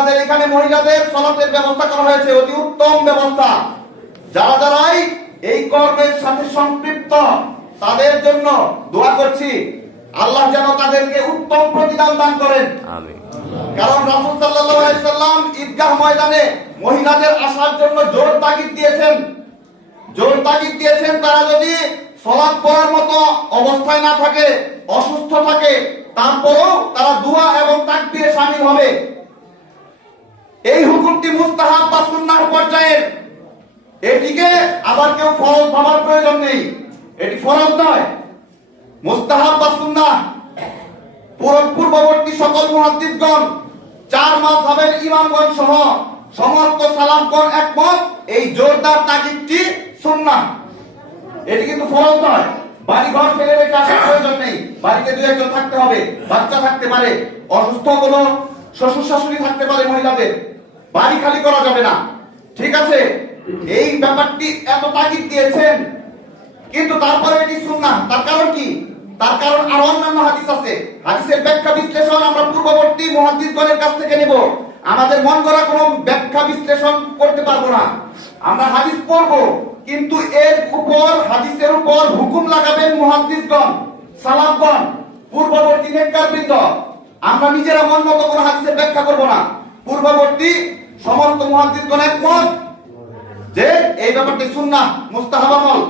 আপনাদের এখানে মহিলাদের সালাতের ব্যবস্থা করা হয়েছে, অতি উত্তম ব্যবস্থা। যারা যারাই এই কর্মের সাথে সম্পৃক্ত তাদের জন্য দোয়া করছি, আল্লাহ যেন তাদেরকে উত্তম প্রতিদান দান করেন। আমিন। কারণ রাসূল সাল্লাল্লাহু আলাইহি সাল্লাম ঈদগাহ ময়দানে মহিলাদের আসার জন্য জোর তাগিদ দিয়েছেন। তারা যদি সালাত পড়ার মতো অবস্থায় না থাকে, অসুস্থ থাকে, তারপরেও তারা দোয়া এবং তাকবীরে শামিল হবে। এই হুকুমটি মুস্তাহাব বা সুন্নাহ পর্যায়ের, এটিকে আবার কেউ ফরজ ভাবার প্রয়োজন নেই। এটি ফরজ নয়, মুস্তাহাব বা সুন্নাহ। পূর্ববর্তী সকল মুহাদ্দিসগণ, চার মাযহাবের ইমামগণ সহ সমস্ত সালাফগণ একমত, এই জোরদার তাকিদটি সুন্নাহ। এটি কিন্তু ফরজ নয়। বাড়ি ঘর ফেলে রেখে আসার প্রয়োজন নেই। বাড়িতে দুই একজন থাকতে হবে, বাচ্চা থাকতে পারে, অসুস্থ কোনো শ্বশুর শাশুড়ি থাকতে পারে মহিলাদের, বাড়ি খালি করা যাবে না। ঠিক আছে, এই ব্যাপারটি এত তাগিদ দিয়েছেন, কিন্তু তারপরে এটি সুন্নাহ। তার কারণ কি? তার কারণ আরো অন্যান্য হাদিস আছে। হাদিসের ব্যাখ্যা বিশ্লেষণ আমরা পূর্ববর্তী মুহাদ্দিসগণের কাছ থেকে নেব। আমাদের মন গড়া কোনো ব্যাখ্যা বিশ্লেষণ করতে পারবো না। আমরা হাদিস পড়বো, কিন্তু এর উপর, হাদিসের উপর হুকুম লাগাবেন মুহাদ্দিসগণ, সালাফগণ, পূর্ববর্তী নেককারবৃন্দ। আমরা নিজেরা মন মতো কোনো হাদিসের ব্যাখ্যা করব না। পূর্ববর্তী সমস্ত মুহাদ্দিসগণ একমত যে এই ব্যাপারটি সুন্নাহ, মুস্তাহাব আমল।